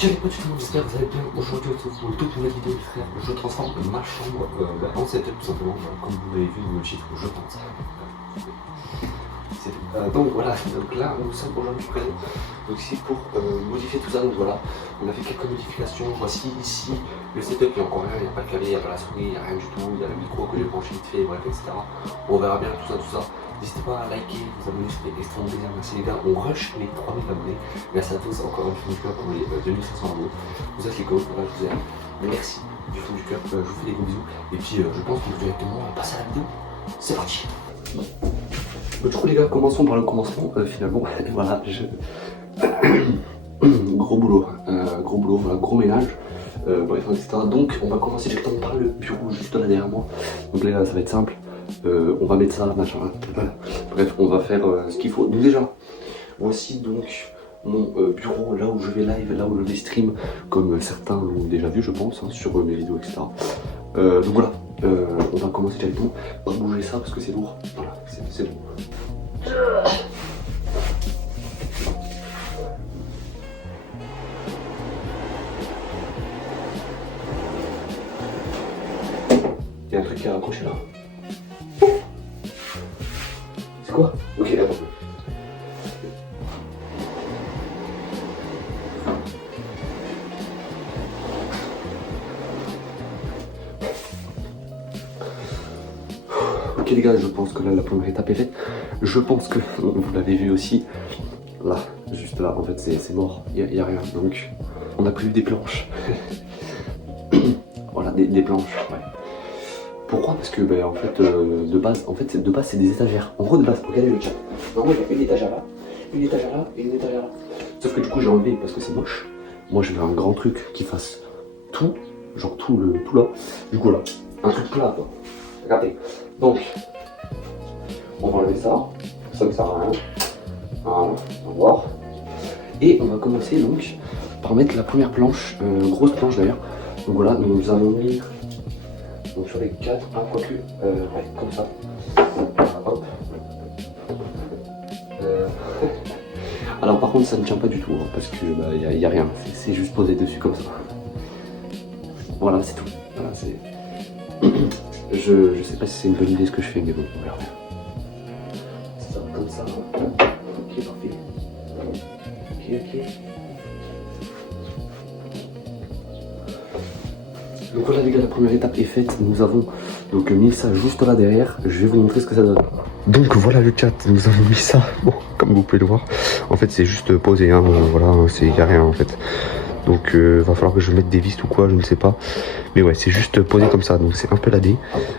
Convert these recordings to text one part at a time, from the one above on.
J'avais pas du tout, j'espère que vous allez bien. Aujourd'hui, on se retrouve pour une toute nouvelle vidéo, les frères. Je transforme ma chambre en setup, tout simplement. Comme vous l'avez vu dans le titre, je pense. Donc voilà, donc là, nous sommes aujourd'hui présents. Donc ici pour modifier tout ça, donc voilà. On a fait quelques modifications. Voici ici le setup, il n'y a encore rien, il n'y a pas de clavier, il n'y a pas la souris, il n'y a rien du tout. Il y a le micro que j'ai branché vite fait, bref, etc. On verra bien tout ça. N'hésitez pas à liker, vous abonner, c'était extrêmement plaisir. Merci les gars, on rush les 3000 abonnés. Merci à tous, encore une fois du cœur pour les 2500 abonnés. Vous êtes les coachs, voilà, je vous aime. Merci du fond du cœur, je vous fais des gros bisous. Et puis je pense que directement on va passer à la vidéo. C'est parti. Du coup les gars, commençons par le commencement finalement. Voilà, gros boulot, voilà, gros ménage. Bref, etc. Donc on va commencer directement par le bureau juste là derrière moi. Donc les gars, ça va être simple. On va mettre ça, machin, voilà. Bref, on va faire ce qu'il faut. Donc déjà, voici donc mon bureau, là où je vais live, là où je vais stream, comme certains l'ont déjà vu je pense, hein, sur mes vidéos, etc. Donc voilà, on va commencer directement par bouger ça parce que c'est lourd. Voilà, c'est lourd. Il y a un truc qui est accroché là. C'est quoi? Ok, attends. Ok les gars, je pense que là la première étape est faite. Je pense que vous l'avez vu aussi. Là, juste là, en fait c'est mort, il n'y a rien. Donc on a prévu des planches. Voilà, des planches, ouais. Pourquoi? Parce que en fait de base c'est des étagères. En gros de base, regardez le chat. En gros il y a une étagère là, une étagère là et une étagère là. Sauf que du coup j'ai enlevé parce que c'est moche. Moi je veux un grand truc qui fasse tout, genre tout là. Du coup là, un truc plat quoi. Regardez. Donc on va enlever ça me sert à rien. Voilà, on va voir. Et on va commencer donc par mettre la première planche, grosse planche d'ailleurs. Donc voilà, nous allons venir donc sur les 4, quoique, ouais, comme ça. Hop. Alors par contre ça ne tient pas du tout, hein, parce que y a rien, c'est juste posé dessus comme ça. Voilà, c'est tout. Voilà, c'est. Je sais pas si c'est une bonne idée ce que je fais, mais bon, on verra. Ça va comme ça. Ok, parfait. Ok. Donc voilà les gars, la première étape est faite. Nous avons donc mis ça juste là derrière. Je vais vous montrer ce que ça donne. Donc voilà le chat, nous avons mis ça. Bon, comme vous pouvez le voir, en fait c'est juste posé, hein, voilà, y a rien en fait. Donc va falloir que je mette des vis ou quoi, je ne sais pas. Mais ouais, c'est juste posé comme ça, donc c'est un peu ladé.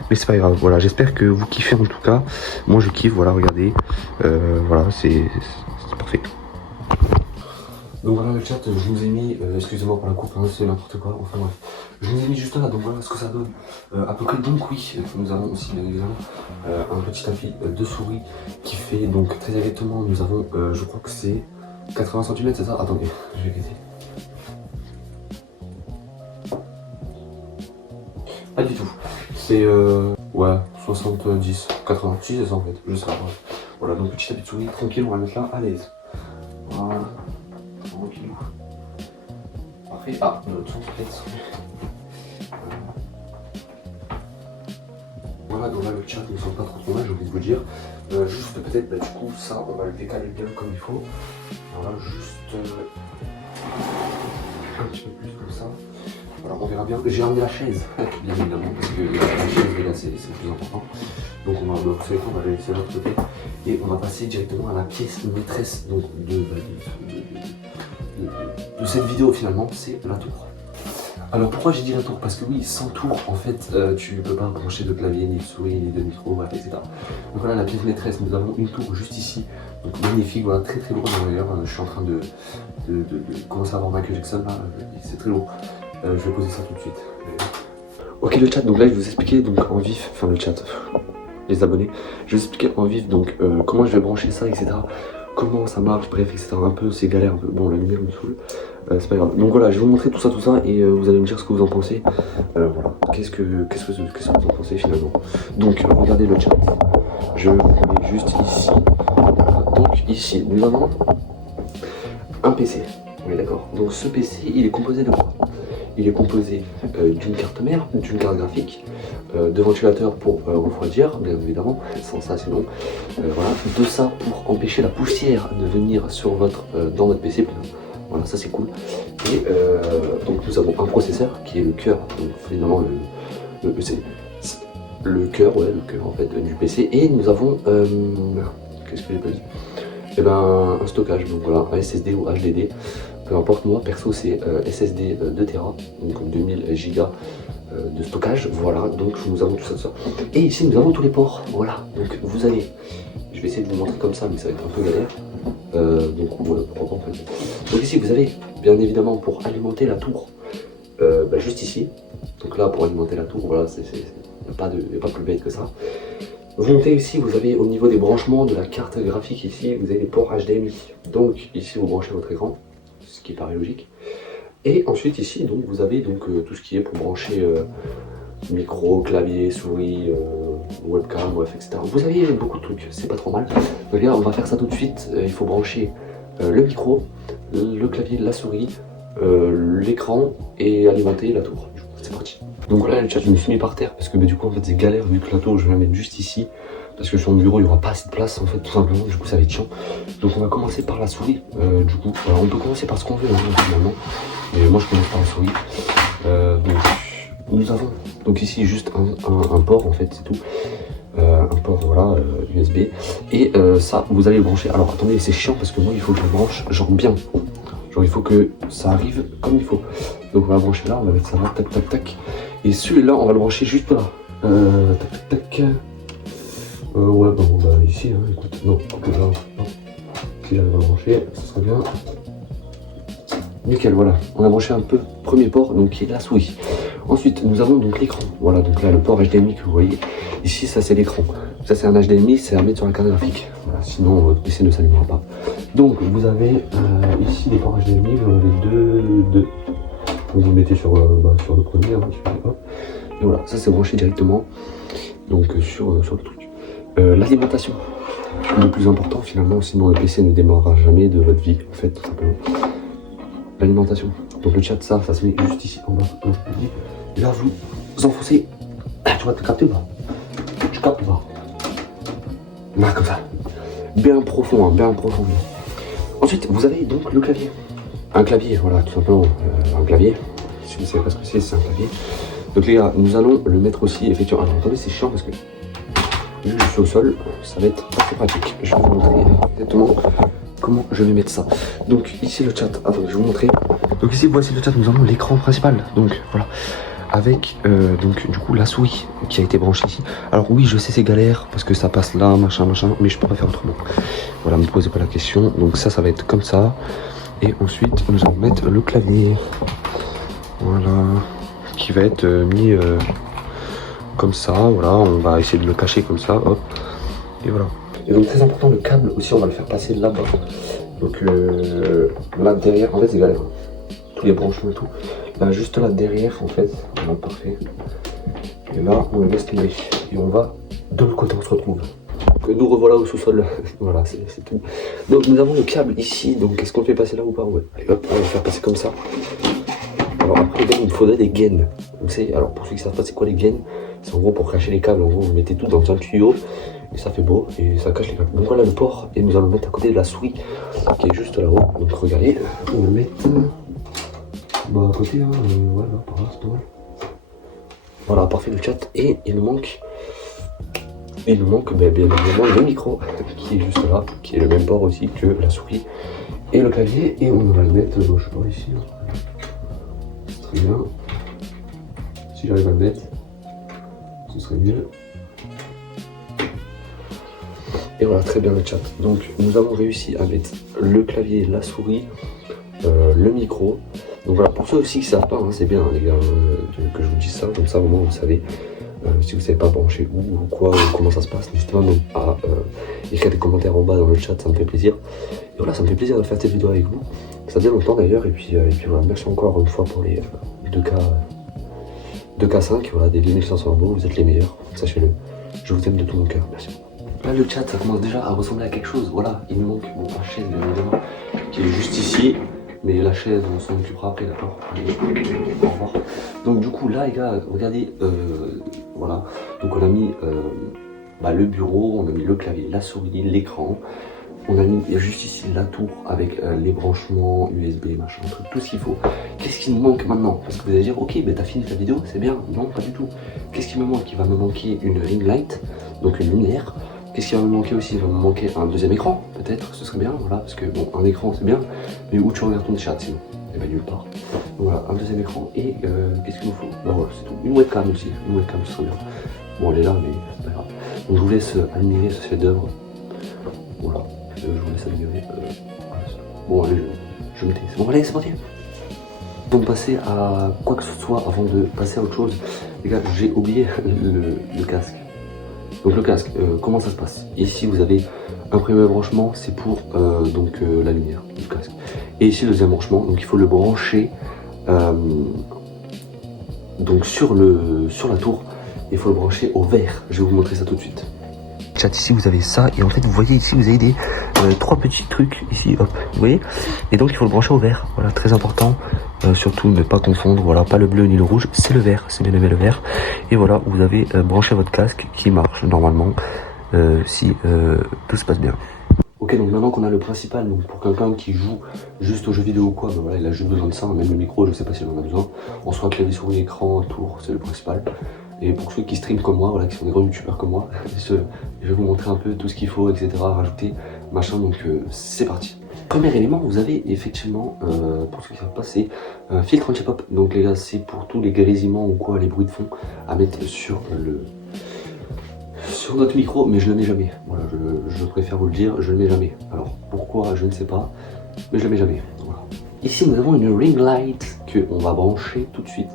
Mais c'est pas grave, voilà, j'espère que vous kiffez en tout cas. Moi je kiffe, voilà, regardez. Voilà, c'est parfait. Donc voilà le chat, je vous ai mis, excusez-moi pour la coupe, hein, c'est n'importe quoi, enfin bref. Je vous ai mis juste là, donc voilà ce que ça donne à peu près. Donc oui, nous avons aussi bien évidemment un petit tapis de souris qui fait donc très exactement, nous avons, je crois que c'est 80 cm, c'est ça? Attendez, je vais guetter. Pas du tout, c'est ouais, 70, 86 c'est ça en fait, je sais pas. Voilà, donc petit tapis de souris, tranquille, on va le mettre là, à l'aise. Voilà. Tranquillou. Parfait. Ah, de l'autre sens peut-être. Voilà, donc là le chat ne sent pas trop mal, j'ai oublié de vous dire. Juste peut-être, du coup, ça, on va le décaler bien comme il faut. Voilà, juste un petit peu plus comme ça. Voilà, on verra bien. J'ai ramené la chaise, bien évidemment, parce que la chaise, les gars, c'est le plus important. Donc on va, on va la laisser de l'autre côté. Et on va passer directement à la pièce maîtresse donc, de cette vidéo finalement, c'est la tour. Alors pourquoi j'ai dit la tour? Parce que oui, sans tour en fait tu peux pas brancher de clavier, ni de souris, ni de micro, bref, etc. Donc voilà la pièce maîtresse, nous avons une tour juste ici, donc magnifique, voilà, très très lourd d'ailleurs, je suis en train de commencer à avoir Michael Jackson là, c'est très lourd. Je vais poser ça tout de suite. Ok le chat, donc là je vais vous expliquer donc en vif, enfin le chat, les abonnés, je vais vous expliquer en vif donc comment je vais brancher ça, etc. Comment ça marche, bref, etc. Un peu, c'est galère un peu. Bon, la lumière me saoule, c'est pas grave. Donc voilà, je vais vous montrer tout ça et vous allez me dire ce que vous en pensez. Voilà, qu'est-ce que vous en pensez finalement. Donc, regardez le chat. Je mets juste ici. Donc ici, nous avons un PC. On est d'accord. Donc ce PC, il est composé de quoi? Il est composé d'une carte mère, d'une carte graphique, de ventilateur pour refroidir, bien évidemment, sans ça sinon. Voilà, de ça pour empêcher la poussière de venir sur dans votre PC plutôt. Voilà, ça c'est cool. Et donc nous avons un processeur qui est le cœur, donc finalement le cœur en fait du PC. Et nous avons qu'est-ce que j'ai pas dit? Et ben un stockage, donc voilà, un SSD ou HDD. Peu importe, moi perso c'est SSD 2 Tera, donc 2000 Go de stockage, voilà, donc nous avons tout ça. Et ici nous avons tous les ports, voilà, donc vous allez, je vais essayer de vous montrer comme ça, mais ça va être un peu galère, donc voilà, pourquoi pas en fait. Donc ici vous avez, bien évidemment, pour alimenter la tour, juste ici, donc là pour alimenter la tour, voilà, il n'y a pas plus bête que ça. Vous montez ici, vous avez au niveau des branchements de la carte graphique ici, vous avez les ports HDMI, donc ici vous branchez votre écran, ce qui paraît logique. Et ensuite ici donc vous avez donc tout ce qui est pour brancher micro, clavier, souris, webcam, bref, etc. Vous avez beaucoup de trucs, c'est pas trop mal. Donc là on va faire ça tout de suite. Il faut brancher le micro, le clavier, la souris, l'écran et alimenter la tour. C'est parti. Donc voilà le chat, je me suis mis par terre parce que du coup en fait c'est galère vu que la tour je vais la mettre juste ici. Parce que sur mon bureau il n'y aura pas assez de place en fait tout simplement, du coup ça va être chiant. Donc on va commencer par la souris, du coup on peut commencer par ce qu'on veut finalement. Mais moi je commence par la souris. Donc nous avons donc ici juste un port en fait, c'est tout. Un port voilà USB. Et ça vous allez le brancher. Alors attendez, c'est chiant parce que moi il faut que je le branche genre bien. Genre il faut que ça arrive comme il faut. Donc on va le brancher là, on va mettre ça là, tac tac tac. Et celui-là on va le brancher juste là. Tac tac tac. Ouais ici écoute, non, là, non. Si j'arrive à le brancher, ça serait bien. Nickel, voilà, on a branché un peu premier port, donc qui est la souris. Ensuite, nous avons donc l'écran. Voilà, donc là, le port HDMI que vous voyez. Ici, ça c'est l'écran. Ça c'est un HDMI, c'est à mettre sur la carte graphique. Voilà, sinon, votre PC ne s'allumera pas. Donc, vous avez ici des ports HDMI, vous en avez deux. Vous le mettez sur le premier, hop. Et voilà, ça c'est branché directement donc sur le truc. L'alimentation, le plus important finalement, sinon le PC ne démarrera jamais de votre vie, en fait, tout simplement. L'alimentation. Donc le chat, ça se met juste ici en bas. Et là, vous enfoncez. Tu vas te capter ou pas? Tu captes ou pas? Là, comme ça. Bien profond, bien profond. Ensuite, vous avez donc le clavier. Un clavier, voilà, tout simplement. Un clavier. Si vous ne savez pas ce que c'est un clavier. Donc les gars, nous allons le mettre aussi, effectivement. Alors attendez, c'est chiant parce que vu que je suis au sol, ça va être assez pratique. Je vais vous montrer exactement comment je vais mettre ça. Donc ici le chat, attendez, je vais vous montrer. Donc ici voici le chat, nous avons l'écran principal. Donc voilà, avec donc du coup la souris qui a été branchée ici. Alors oui, je sais c'est galère parce que ça passe là, machin, mais je peux pas faire autrement. Voilà, ne me posez pas la question. Donc ça va être comme ça. Et ensuite nous allons mettre le clavier. Voilà, qui va être mis comme ça. Voilà, on va essayer de le cacher comme ça, hop. Et voilà. Et donc très important, le câble aussi on va le faire passer là-bas. Donc là derrière, en fait c'est galère. Tous les branchements et tout. Là juste là derrière en fait, voilà, parfait. Et là on le laisse tomber. Et on va de l'autre côté, on se retrouve. Donc nous revoilà au sous-sol. Voilà, c'est tout. Donc nous avons le câble ici, donc est-ce qu'on le fait passer là ou pas? Ouais. Allez hop, on va le faire passer comme ça. Alors après il me faudrait des gaines. Vous savez, alors pour ceux qui savent pas c'est quoi les gaines, c'est en gros pour cacher les câbles, en gros vous mettez tout dans un tuyau. Et ça fait beau et ça cache les câbles. Donc voilà le port et nous allons le mettre à côté de la souris qui est juste là-haut. Donc regardez, on va le mettre à côté, voilà, par là, c'est pas mal. Voilà, parfait le chat. Et il nous manque bien évidemment le micro qui est juste là, qui est le même port aussi que la souris et le clavier. Et on va le mettre, je sais pas, ici. C'est très bien. Si j'arrive à le mettre, ce serait mieux. Et voilà, très bien le chat. Donc nous avons réussi à mettre le clavier, la souris, le micro. Donc voilà, pour ceux aussi qui ne savent pas, hein, c'est bien les gars que je vous dise ça, comme ça au moins vous savez. Si vous ne savez pas brancher où ou quoi, ou comment ça se passe, n'hésitez pas à écrire des commentaires en bas dans le chat, ça me fait plaisir. Et voilà, ça me fait plaisir de faire cette vidéo avec vous. Ça faisait longtemps d'ailleurs, et puis voilà, merci encore une fois pour les 2K5, voilà, des 2500 euros, vous êtes les meilleurs, sachez-le. Je vous aime de tout mon cœur, merci. Là le chat ça commence déjà à ressembler à quelque chose, voilà, il nous manque ma chaise bien évidemment, qui est juste ici, Mais la chaise, on s'en occupera après, d'accord? Allez, au revoir. Donc du coup, là les gars, regardez, voilà. Donc on a mis le bureau, on a mis le clavier, la souris, l'écran. On a mis juste ici la tour avec les branchements USB, machin, tout ce qu'il faut. Qu'est-ce qui nous manque maintenant? Parce que vous allez dire, ok, t'as fini ta vidéo, c'est bien. Non, pas du tout. Qu'est-ce qui me manque? Il va me manquer une ring light, donc une lumière. Qu'est-ce qui va me manquer aussi? Il va me manquer un deuxième écran, peut-être, ce serait bien, voilà. Parce que bon, un écran c'est bien, mais où tu regardes ton chat sinon? Et ben nulle part. Donc voilà, un deuxième écran et qu'est-ce qu'il nous faut? Ben voilà, c'est tout. Une webcam aussi, une webcam ce serait bien. Bon, elle est là, mais c'est pas grave. Donc je vous laisse admirer ce chef d'œuvre. Voilà. Je vous laisse admirer. Bon, allez, je me tais. C'est bon, allez, c'est parti. Donc, passer à quoi que ce soit avant de passer à autre chose. Les gars, j'ai oublié le casque. Donc, le casque, comment ça se passe? Ici, vous avez un premier branchement, c'est pour la lumière du casque. Et ici, le deuxième branchement, donc il faut le brancher donc sur la tour. Il faut le brancher au vert. Je vais vous montrer ça tout de suite. Chat, ici vous avez ça, et en fait vous voyez ici vous avez des 3 petits trucs ici, hop, vous voyez, et donc il faut le brancher au vert, voilà, très important, surtout ne pas confondre, voilà, pas le bleu ni le rouge, c'est le vert, c'est bien aimé le vert, et voilà, vous avez branché votre casque qui marche normalement, si tout se passe bien. Ok, donc maintenant qu'on a le principal, donc pour quelqu'un qui joue juste aux jeux vidéo ou quoi, ben voilà, il a juste besoin de ça, même le micro, je sais pas s'il en a besoin, en soit clavier souris, écran, tour, c'est le principal. Et pour ceux qui streament comme moi, voilà, qui sont des grands youtubeurs comme moi, je vais vous montrer un peu tout ce qu'il faut, etc. rajouter, machin, donc c'est parti. Premier élément, vous avez effectivement, pour ceux qui ne savent pas, c'est un filtre anti-pop. Donc les gars, c'est pour tous les grésillements ou quoi, les bruits de fond à mettre sur notre micro, mais je le mets jamais. Voilà, je préfère vous le dire, je le mets jamais. Alors pourquoi, je ne sais pas, mais je le mets jamais. Voilà. Ici, nous avons une ring light qu'on va brancher tout de suite.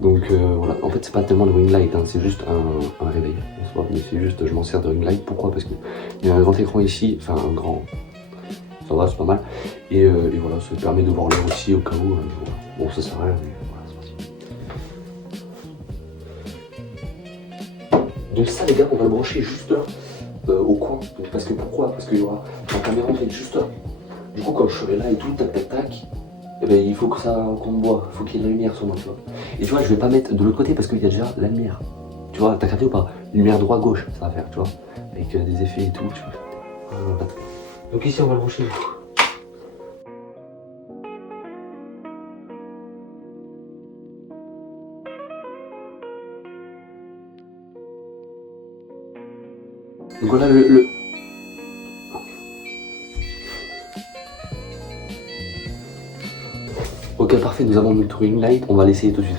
Donc voilà, en fait c'est pas tellement le ring light, hein, c'est juste un réveil en soi, mais c'est juste je m'en sers de ring light. Pourquoi? Parce qu'il y a un grand écran ici, enfin un grand, ça va, c'est pas mal, et voilà, ça permet de voir l'heure aussi au cas où, voilà. Bon ça sert à rien, mais voilà, c'est parti. Donc ça les gars, on va le brancher juste là, au coin, donc, parce que pourquoi? Parce qu'il y aura la caméra qui est juste là, du coup quand je serai là et tout, tac tac tac, eh ben, il faut que qu'on me voit, il faut qu'il y ait de la lumière sur moi, tu vois. Et tu vois, je vais pas mettre de l'autre côté parce qu'il y a déjà la lumière. Tu vois, t'as capté ou pas? Lumière droit-gauche, ça va faire, tu vois. Avec des effets et tout, tu vois. Voilà. Donc ici, on va le brancher. Donc voilà le... Ok, parfait, nous avons notre ring light, on va l'essayer tout de suite.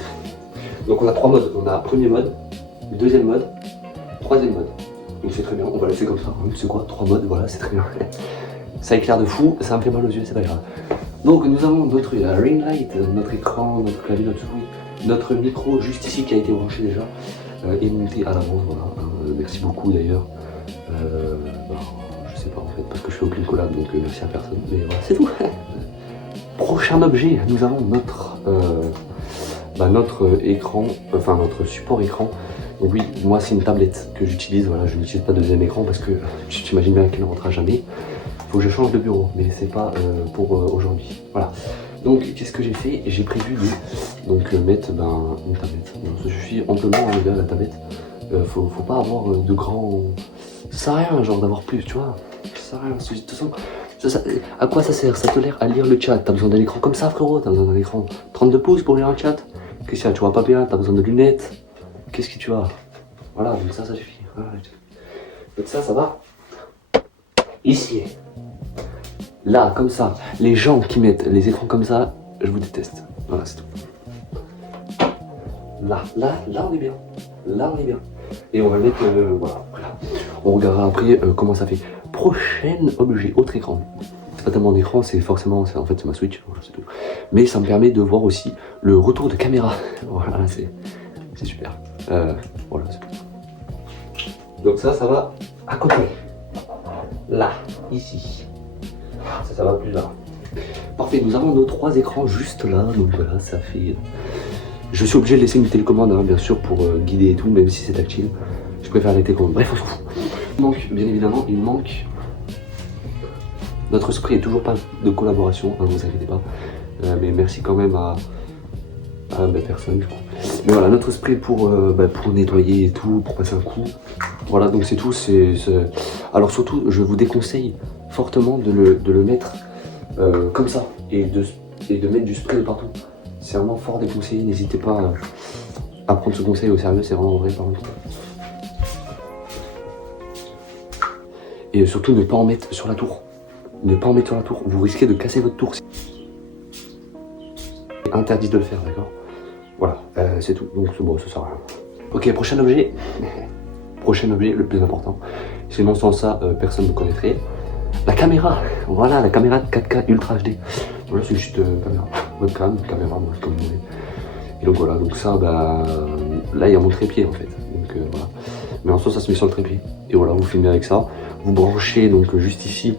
Donc on a 3 modes, on a premier mode, deuxième mode, troisième mode. Donc c'est très bien, on va laisser comme ça. C'est quoi? 3 modes, voilà, c'est très bien. Ça éclaire de fou, ça me fait mal aux yeux, c'est pas grave. Donc nous avons notre ring light, notre écran, notre clavier, notre souris, notre micro juste ici qui a été branché déjà et monté à l'avance, voilà. Merci beaucoup d'ailleurs. Je sais pas en fait, parce que je fais aucune collab, donc merci à personne, mais voilà, c'est tout. Prochain objet, nous avons notre écran, enfin notre support écran. Donc oui, moi c'est une tablette que j'utilise, voilà, je n'utilise pas de deuxième écran parce que tu t'imagines bien qu'elle ne rentrera jamais. Faut que je change de bureau, mais c'est pas pour aujourd'hui. Voilà. Donc qu'est-ce que j'ai fait? J'ai prévu de mettre une tablette. Donc, ça suffit amplement les gars, la tablette. Faut pas avoir de grands. Ça sert à rien, genre d'avoir plus, tu vois. Ça sert à rien. De toute façon, à quoi ça sert? Ça te l'air à lire le chat. T'as besoin d'un écran comme ça, frérot. T'as besoin d'un écran 32 pouces pour lire un chat. Qu'est-ce que tu vois pas bien? T'as besoin de lunettes. Qu'est-ce que tu as? Voilà, donc ça suffit. Voilà. Donc ça va. Ici. Là, comme ça. Les gens qui mettent les écrans comme ça, je vous déteste. Voilà, c'est tout. Là, on est bien. Là, on est bien. Et on va le mettre, voilà. On regardera après comment ça fait. Prochain objet, autre écran. C'est pas tellement d'écran, c'est forcément, en fait c'est ma Switch, voilà, c'est tout. Mais ça me permet de voir aussi le retour de caméra. Voilà, c'est super. Voilà, c'est tout. Donc ça va à côté. Là, ici. Ça va plus là. Parfait, nous avons nos 3 écrans juste là, donc voilà, ça fait... Je suis obligé de laisser une télécommande, hein, bien sûr, pour guider et tout, même si c'est tactile. Je préfère les télécommandes. Bref, on s'en fout. Il manque, bien évidemment, il manque... Notre esprit est toujours pas de collaboration, ne vous inquiétez pas. mais merci quand même à personne du coup. Mais voilà, notre spray pour nettoyer et tout, pour passer un coup. Voilà, donc c'est tout. Alors surtout, je vous déconseille fortement de le mettre comme ça et de mettre du spray de partout. C'est vraiment fort déconseillé, n'hésitez pas à prendre ce conseil au sérieux, c'est vraiment vrai par contre. Et surtout ne pas en mettre sur la tour. Ne pas en mettre sur la tour, vous risquez de casser votre tour. C'est interdit de le faire, d'accord? Voilà, c'est tout, donc bon, ça sert à rien. Ok, prochain objet. Prochain objet, le plus important. Sinon sans ça, personne ne me connaîtrait. La caméra, voilà, la caméra de 4K Ultra HD. Voilà, c'est juste caméra, webcam, caméra, moi, comme vous voulez. Et donc voilà, donc ça, là il y a mon trépied en fait. Donc voilà. Mais en soi, ça se met sur le trépied. Et voilà, vous filmez avec ça. Vous branchez donc juste ici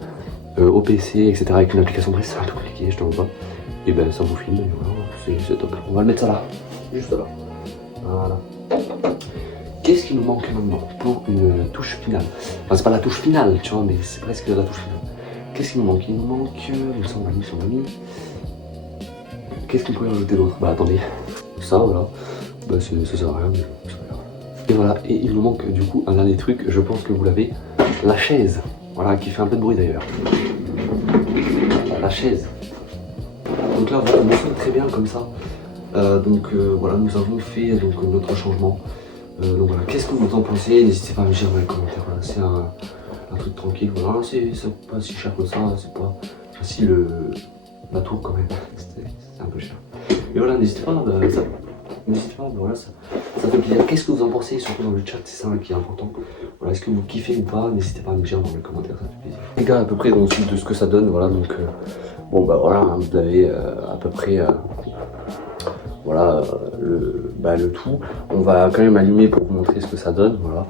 au PC, etc. avec une application presse, c'est un peu compliqué, je te vois pas. Et ben ça vous filme, et voilà, c'est top. On va le mettre ça là, juste là. Voilà. Qu'est-ce qui nous manque maintenant pour une touche finale? Enfin, c'est pas la touche finale, tu vois, mais c'est presque la touche finale. Qu'est-ce qui nous manque? Il nous manque. Ça, on l'a mis. Qu'est-ce qu'on pourrait rajouter d'autre? Bah, attendez. Ça, voilà. Bah, ça sert à rien, mais c'est pas grave. Et voilà. Et il nous manque, du coup, un dernier truc. Je pense que vous l'avez. La chaise. Voilà, qui fait un peu de bruit d'ailleurs. La chaise. Donc là, vous me sentez très bien comme ça. Voilà, nous avons fait notre changement. Donc voilà, qu'est-ce que vous en pensez? N'hésitez pas à me dire dans les commentaires. Voilà, c'est un truc tranquille. Voilà, c'est pas si cher que ça. C'est pas si la tour quand même. C'est un peu cher. Et voilà, n'hésitez pas. Voilà, ça fait plaisir. Qu'est-ce que vous en pensez? Surtout dans le chat, c'est ça qui est important. Voilà, est-ce que vous kiffez ou pas? N'hésitez pas à me dire dans les commentaires, ça fait plaisir. Les gars, à peu près dans le sud de ce que ça donne. Voilà, donc bon bah voilà, hein, vous avez à peu près. Voilà le tout. On va quand même allumer pour vous montrer ce que ça donne. Voilà.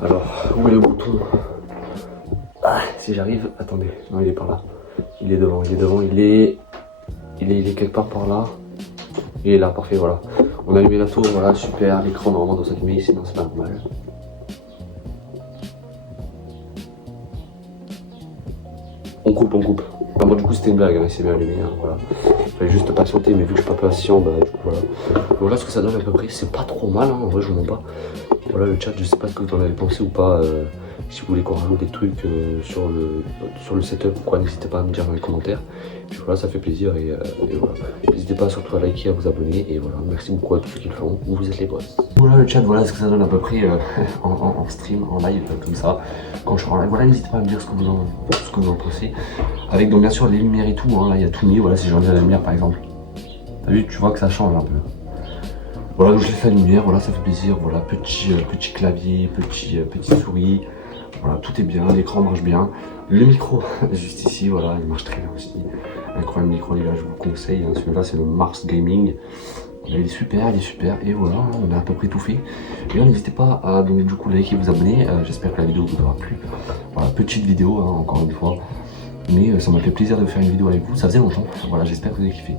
Alors, où est le bouton? Si j'arrive, attendez, non il est par là. Il est devant, il est quelque part par là. Il est là, parfait, voilà. On a allumé la tour, voilà, super. L'écran normalement doit s'allumer, sinon c'est pas normal. On coupe. Enfin, bon, du coup c'était une blague, hein, il s'est bien allumé, hein, voilà. Fallait juste patienter, mais vu que je suis pas patient, bah du coup voilà. Voilà ce que ça donne à peu près, c'est pas trop mal, hein, en vrai je vous mens pas. Voilà le chat, je sais pas ce que vous en avez pensé ou pas, si vous voulez qu'on rajoute des trucs sur le setup ou quoi, n'hésitez pas à me dire dans les commentaires. Puis voilà, ça fait plaisir et voilà. N'hésitez pas surtout à liker, à vous abonner et voilà, merci beaucoup à tous ceux qui le font, vous êtes les boss. Voilà le chat, voilà ce que ça donne à peu près en stream, en live, comme ça, quand je suis en live. Voilà, n'hésitez pas à me dire ce que vous en pensez. Avec donc bien sûr les lumières et tout, hein, là il y a tout mis, voilà si j'ai envie de la lumière par exemple. T'as vu, tu vois que ça change un peu. Voilà, donc je laisse la lumière, voilà ça fait plaisir, voilà petit clavier, petite souris, voilà tout est bien, l'écran marche bien. Le micro, juste ici, voilà, il marche très bien aussi. Incroyable micro les gars, je vous le conseille, hein, celui-là c'est le Mars Gaming. Il est super, et voilà, on a à peu près tout fait. Et là n'hésitez pas à donc du coup liker et vous abonner, j'espère que la vidéo vous aura plu. Voilà, petite vidéo, hein, encore une fois. Mais ça m'a fait plaisir de faire une vidéo avec vous, ça faisait longtemps, voilà j'espère que vous avez kiffé.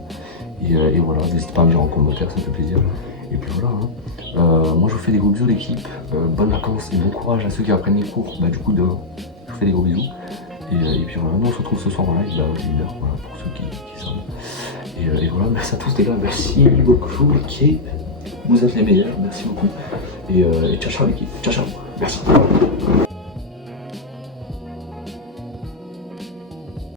Et voilà, n'hésitez pas à me dire en commentaire, ça me fait plaisir. Et puis voilà, hein. Moi je vous fais des gros bisous l'équipe, bonnes vacances et bon courage à ceux qui apprennent les cours, bah du coup demain, je vous fais des gros bisous. Et puis voilà, nous on se retrouve ce soir en live, à 1h, voilà, pour ceux qui savent. Et voilà, merci à tous les gars, merci beaucoup l'équipe, vous êtes les meilleurs, merci beaucoup. Et ciao ciao l'équipe, ciao ciao, merci.